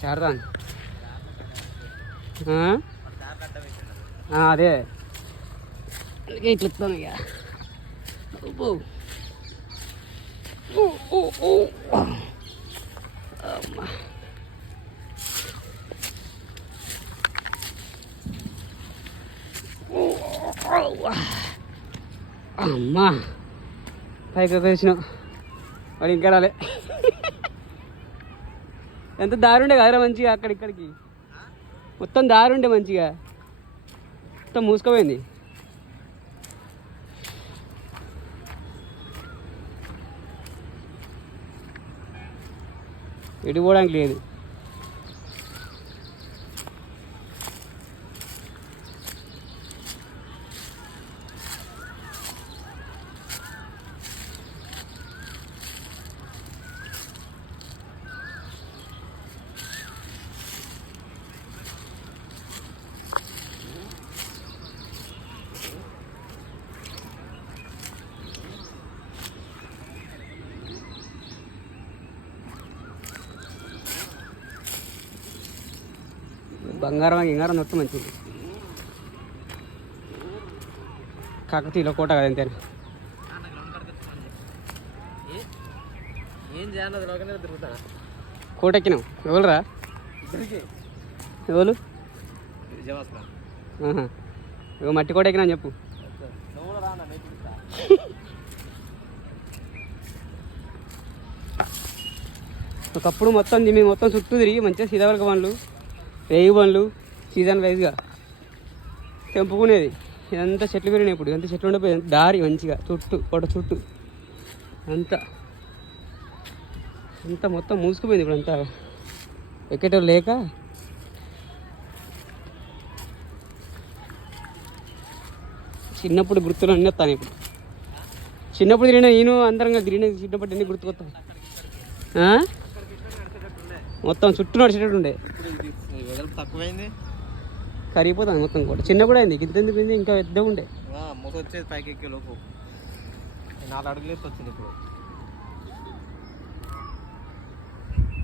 చారదాను అదే అందుకే ఇట్లా ఇస్తాను ఇక అమ్మా పైకి వచ్చినావు వాడు ఇంకా రాలే ఎంత దారుండే కదరా మంచిగా అక్కడిక్కడికి మొత్తం దారుండే మంచిగా మొత్తం మూసుకుపోయింది ఎటు పోవడానికి లేదు బంగారం గింగారం నొట్టు మంచిది కాకతీయుల కోట కదా అంతే కోట ఎక్కినాం ఎవరురా ఎవరు ఇక మట్టి కోట ఎక్కినా చెప్పు ఒకప్పుడు మొత్తం మేము మొత్తం చుట్టూ తిరిగి మంచిగా సీతావళక బండ్లు రేగు బండ్లు సీజన్ వైజ్గా తెంపుకునేది ఇదంతా చెట్లు పెరిగినాయి ఇప్పుడు ఇదంతా చెట్లు ఉండిపోయి దారి మంచిగా చుట్టూ కోట చుట్టూ అంతా అంతా మొత్తం మూసుకుపోయింది ఇప్పుడు అంతా ఎక్కేటోళ్ళు లేక చిన్నప్పుడు గుర్తులు అన్నీ వస్తాను ఇప్పుడు చిన్నప్పుడు తిరిగిన నేను అందరంగా తిరిగిన చిన్నప్పుడు అన్నీ గుర్తుకొస్తాను మొత్తం చుట్టూ నడిచేటట్టు ఉండే తక్కువైంది కరిగిపోతుంది మొత్తం కూడా చిన్న కూడా అయింది ఇంత ఎందుకు ఇంకా పెద్దగా ఉండే వచ్చేది పైకి ఎక్కే లోపు 4 అడుగులు వచ్చింది ఇప్పుడు